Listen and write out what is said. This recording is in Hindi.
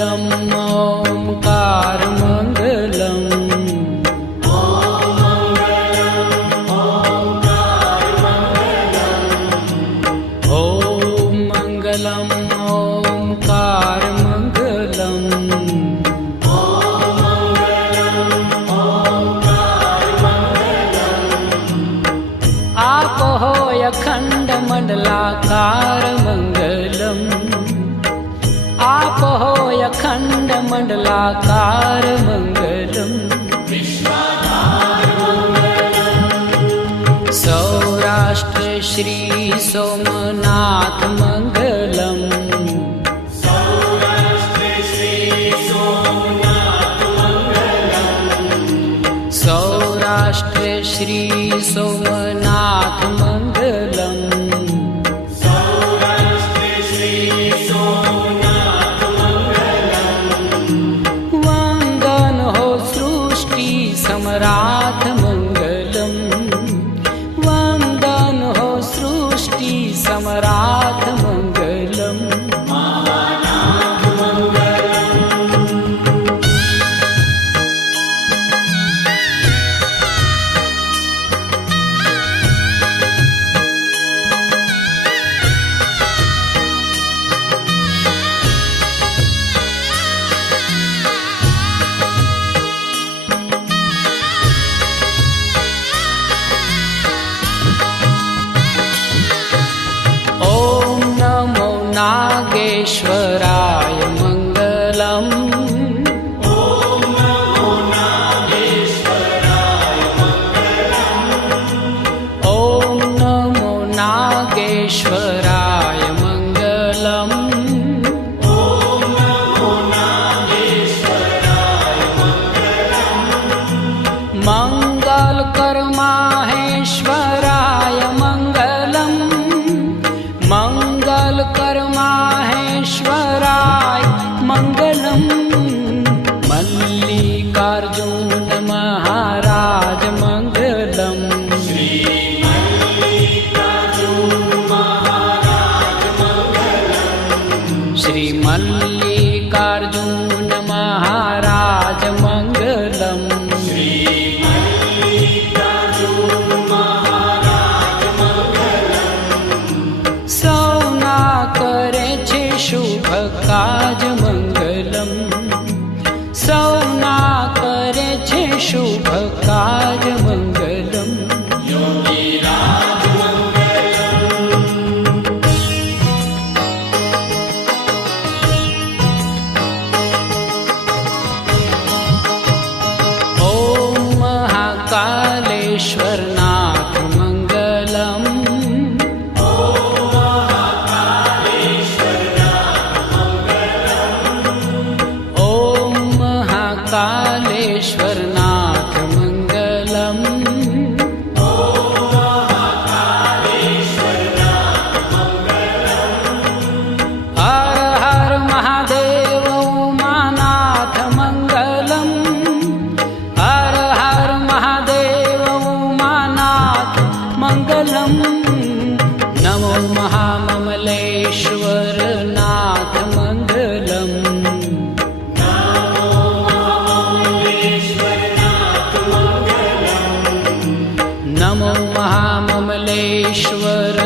मङ्गलम् ओङ्कारमङ्गलम् अखंड मंडलाकार मंगलम आप हो अखंड मंडलाकार मंगलम सौराष्ट्र श्री सोमनाथ मंगलम सौराष्ट्र श्री सोमनाथ मंगलम वंदन हो सृष्टि सम्राट मंगलम वंदन हो सृष्टि सम्राट मंगलम नागेश्वराय मंगलम् ॐ नमो नागेश्वराय मंगलम् ॐ नमो नागेश्वराय मंगलम् ॐ नमो नागेश्वराय मंगलम् मंगलकर माहेश्वराय मंगलम् मंगलकर माहेश्वराय मंगलम मल्लिकार्जुन महाराज मंगलम श्री मल्लिकार्जुन महाराज मंगलम श्री मल्लिकार्जुन महाराज मंगलम श्री मल्लिकार्जुन महाराज मंगलम सौना करे छे शुभ काज मंगलम सौना करे छे शुभ काज मंगलम योगीराज मंगलम ओम महाकालेश्वर नाथ मंगलम कालेश्वरनाथ मंगलम हर हर महादेव उमानाथ मंगलम हर हर महादेव उमानाथ मंगलम नमो महाममलेश्वर नाथ मंगलम नमो महाममलेश्वर